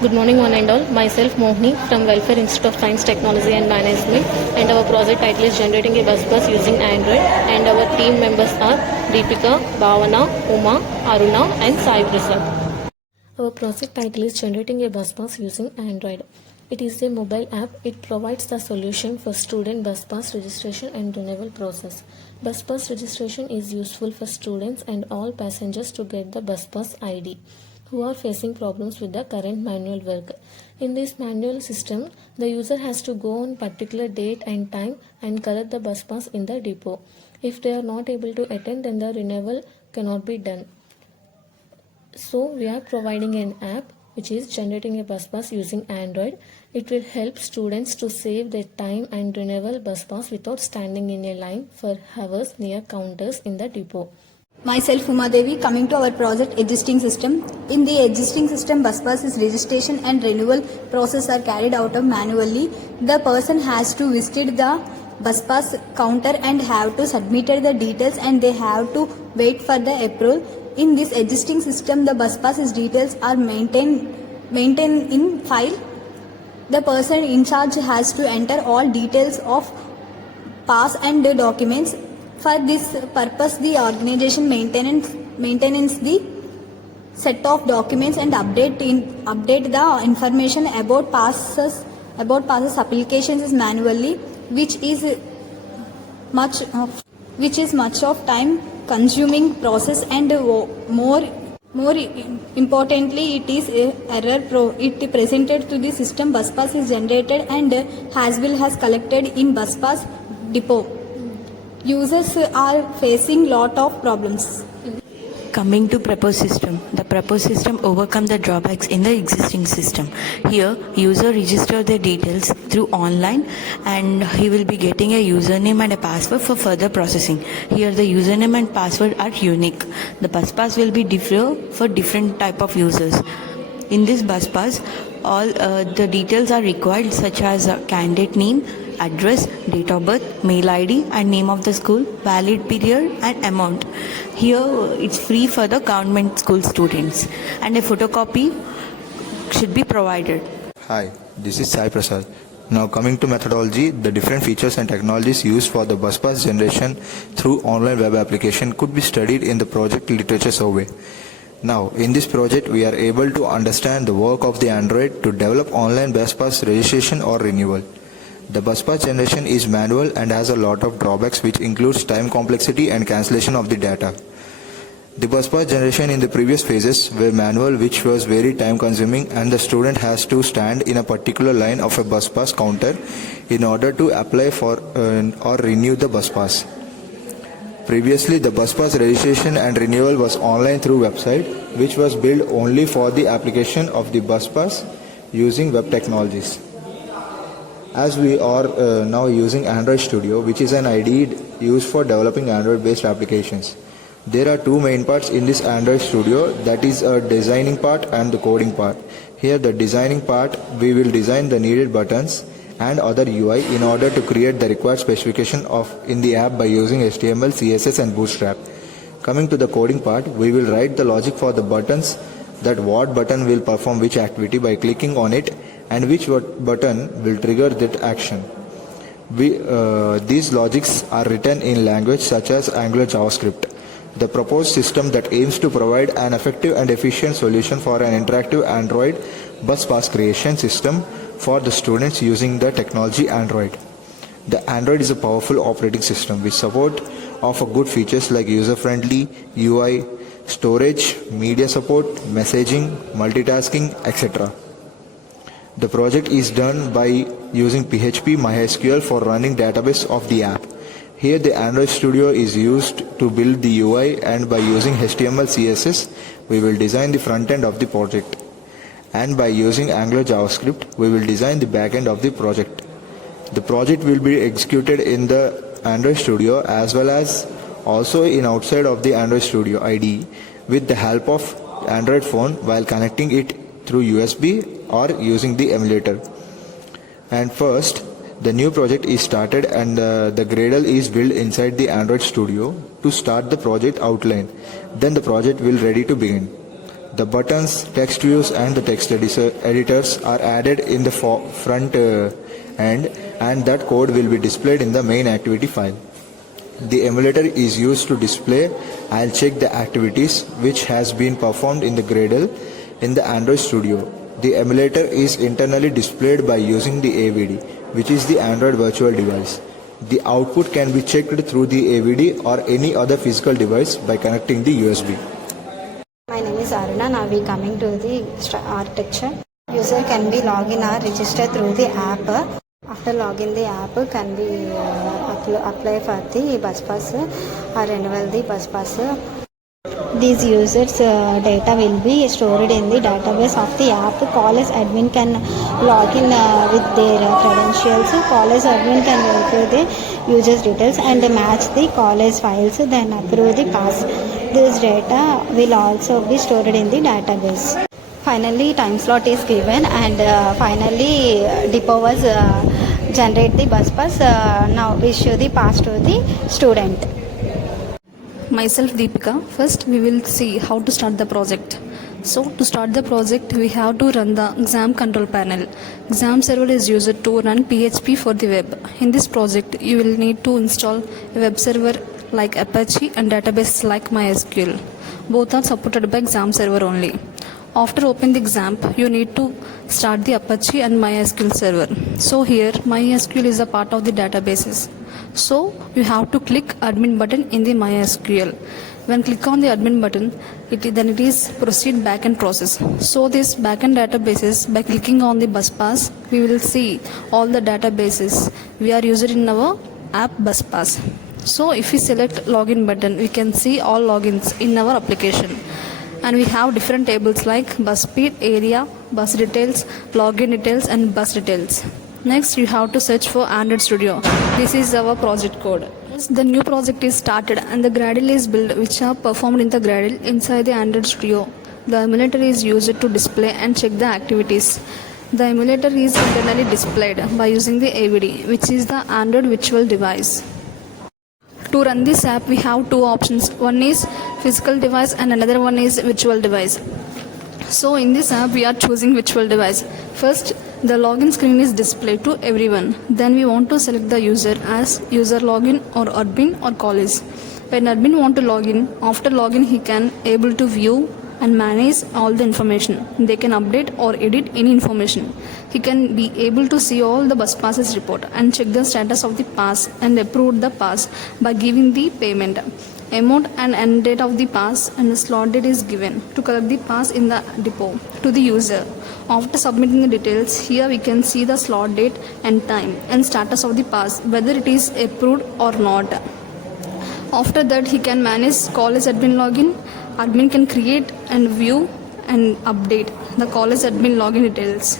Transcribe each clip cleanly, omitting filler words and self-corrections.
Good morning, one and all. Myself, Mohni, from Welfare Institute of Science, Technology and Management, and our project title is Generating a Bus Pass using Android. And our team members are Deepika, Bhavana, Uma, Aruna, and Sai Prasad. Our project title is Generating a Bus Pass using Android. It is a mobile app. It provides the solution for student bus pass registration and renewal process. Bus pass registration is useful for students and all passengers to get the bus pass ID who are facing problems with the current manual work. In this manual system, the user has to go on particular date and time and collect the bus pass in the depot. If they are not able to attend, then the renewal cannot be done. So we are providing an app which is Generating a Bus Pass using Android. It will help students to save their time and renewal bus pass without standing in a line for hours near counters in the depot. Myself Uma Devi, coming to our project existing system. In the existing system, bus passes registration and renewal process are carried out manually. The person has to visit the bus pass counter and have to submit the details and they have to wait for the approval. In this existing system, the bus passes details are maintained in file. The person in charge has to enter all details of pass and the documents. For this purpose, the organization maintains the set of documents and update the information about passes applications manually, which is much of time consuming process, and more importantly, it is it presented to the system. Bus pass is generated and has collected in bus pass depot. Users are facing lot of problems. Coming to proposed system, the proposed system overcome the drawbacks in the existing system. Here, user register their details through online and he will be getting a username and a password for further processing. Here, the username and password are unique. The bus pass will be different for different type of users. In this bus pass, all the details are required, such as candidate name, address, date of birth, mail ID and name of the school, valid period and amount. Here it's free for the government school students and a photocopy should be provided. Hi, this is Sai Prasad. Now coming to methodology, the different features and technologies used for the bus pass generation through online web application could be studied in the project literature survey. Now, in this project, we are able to understand the work of the Android to develop online bus pass registration or renewal. The bus pass generation is manual and has a lot of drawbacks, which includes time complexity and cancellation of the data. The bus pass generation in the previous phases were manual, which was very time consuming, and the student has to stand in a particular line of a bus pass counter in order to apply for or renew the bus pass. Previously, the bus pass registration and renewal was online through website, which was built only for the application of the bus pass using web technologies. As we are now using Android Studio, which is an IDE used for developing Android-based applications. There are two main parts in this Android Studio, that is a designing part and the coding part. Here, the designing part, we will design the needed buttons and other UI in order to create the required specification in the app by using HTML, CSS and Bootstrap. Coming to the coding part, we will write the logic for the buttons, that what button will perform which activity by clicking on it and which button will trigger that action. These logics are written in language such as Angular JavaScript. The proposed system that aims to provide an effective and efficient solution for an interactive Android bus pass creation system for the students using the technology Android. The Android is a powerful operating system which support offer good features like user-friendly UI, storage, media support, messaging, multitasking, etc. The project is done by using PHP MySQL for running database of the app. Here the Android Studio is used to build the UI, and by using HTML CSS we will design the front end of the project, and by using Angular JavaScript we will design the back end of the project. The project will be executed in the Android Studio as well as also in outside of the Android Studio IDE with the help of Android phone while connecting it through USB or using the emulator. And first, the new project is started and the Gradle is built inside the Android Studio to start the project outline. Then the project will ready to begin. The buttons, text views and the text editors are added in the front end, and that code will be displayed in the main activity file. The emulator is used to display and check the activities which has been performed in the Gradle in the Android Studio. The emulator is internally displayed by using the AVD, which is the Android virtual device. The output can be checked through the AVD or any other physical device by connecting the USB. My name is Aruna. Now we coming to the architecture. User can be log in or register through the app. After login the app can be apply for the bus pass or renewal the bus pass. These users data will be stored in the database of the app. College admin can log in with their credentials. College admin can verify the users details and match the college files, then approve the pass. This data will also be stored in the database. Finally, time slot is given, and finally depot was generate the bus pass. Now issue the pass to the student. Myself Deepika. First we will see how to start the project. So to start the project we have to run the exam control panel. Exam server is used to run PHP for the web. In this project you will need to install a web server like Apache and database like MySQL. Both are supported by exam server only. After opening the XAMPP, you need to start the Apache and MySQL server. So here MySQL is a part of the databases. So you have to click admin button in the MySQL. When click on the admin button, then it is proceed backend process. So this backend databases, by clicking on the bus pass, we will see all the databases we are using in our app bus pass. So if we select login button, we can see all logins in our application. And we have different tables like bus speed, area, bus details, login details and bus details. Next you have to search for Android Studio. This is our project code. The new project is started and the Gradle is built, which are performed in the Gradle inside the Android Studio. The emulator is used to display and check the activities. The emulator is internally displayed by using the AVD, which is the Android virtual device. To run this app we have two options. One is physical device and another one is virtual device. So in this app we are choosing virtual device. First the login screen is displayed to everyone. Then we want to select the user as user login or admin or college. When admin want to login, after login he can able to view and manage all the information. They can update or edit any information. He can be able to see all the bus passes report and check the status of the pass and approve the pass by giving the payment. Amount and end date of the pass and the slot date is given to collect the pass in the depot to the user. After submitting the details, here we can see the slot date and time and status of the pass, whether it is approved or not. After that he can manage college admin login. Admin can create and view and update the college admin login details.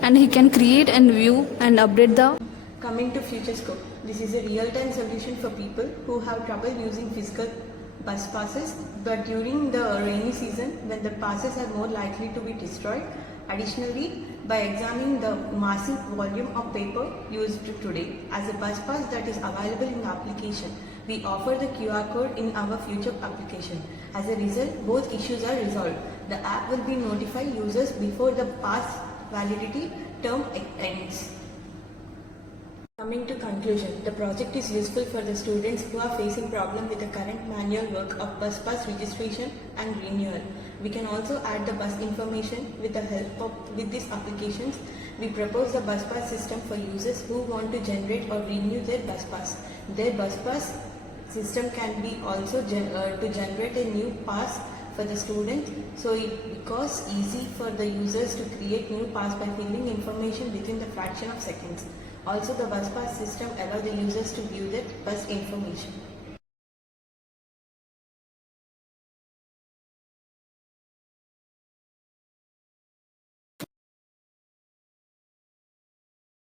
And he can create and view and update the. Coming to future scope, this is a real-time solution for people who have trouble using physical bus passes, but during the rainy season when the passes are more likely to be destroyed. Additionally, by examining the massive volume of paper used today as a bus pass that is available in the application, we offer the QR code in our future application. As a result, both issues are resolved. The app will be notify users before the pass validity term ends. Coming to conclusion, the project is useful for the students who are facing problem with the current manual work of bus pass registration and renewal. We can also add the bus information with the help of these applications. We propose the bus pass system for users who want to generate or renew their bus pass. Their bus pass system can be also to generate a new pass for the student, so it becomes easy for the users to create new pass by filling information within the fraction of seconds. Also, the bus pass system allows the users to view their bus information.